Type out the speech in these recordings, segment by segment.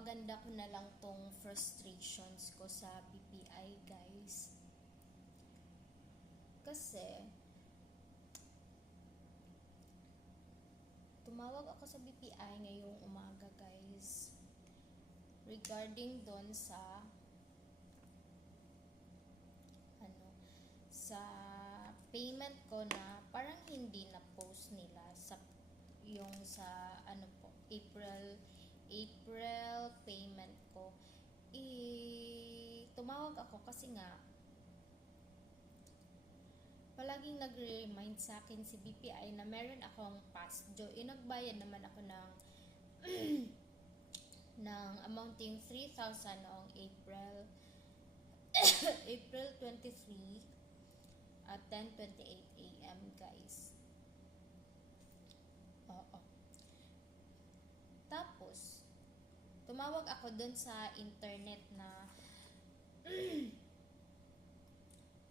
ipapaganda ko na lang tong frustrations ko sa BPI, guys. Kasi tumawag ako sa BPI ngayong umaga, guys, regarding doon sa sa payment ko na parang hindi na post nila sa yung sa April payment ko. Tumawag ako kasi nga palaging nagre-remind sa akin si BPI na meron akong past due. Nagbayad naman ako ng ng amounting 3,000 noong April 23 at 10:28 AM, guys. Oo. Tapos tumawag ako dun sa internet na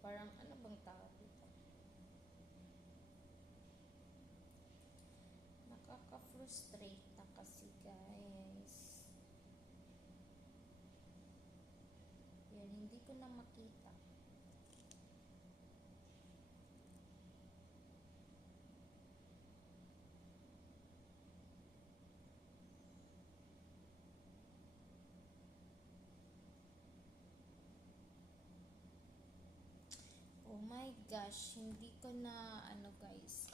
parang ano bang tawag dito? Nakaka-frustrate na kasi, guys. Yan, hindi ko na makita. Oh my gosh, hindi ko na guys.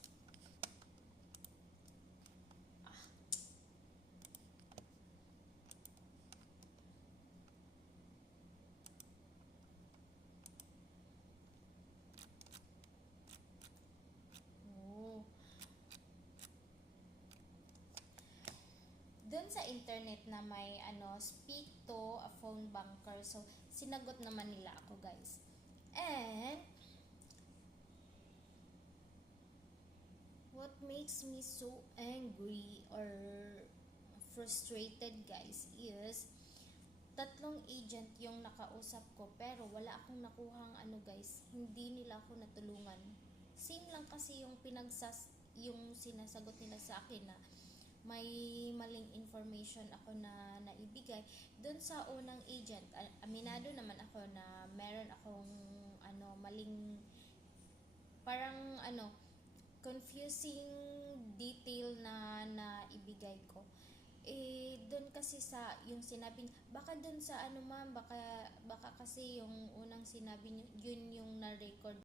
Doon sa internet na may speak to a phone banker. So, sinagot naman nila ako, guys. And what makes me so angry or frustrated, guys, is tatlong agent yung nakausap ko pero wala akong nakuhang guys. Hindi nila ako natulungan. Same lang kasi yung yung sinasagot nila sa akin na may maling information ako na naibigay. Doon sa unang agent, aminado naman ako na meron akong maling, parang confusing detail na ibigay ko. Doon kasi sa yung sinabi niya, baka doon sa ma'am, baka kasi yung unang sinabi niyo, yun yung na-record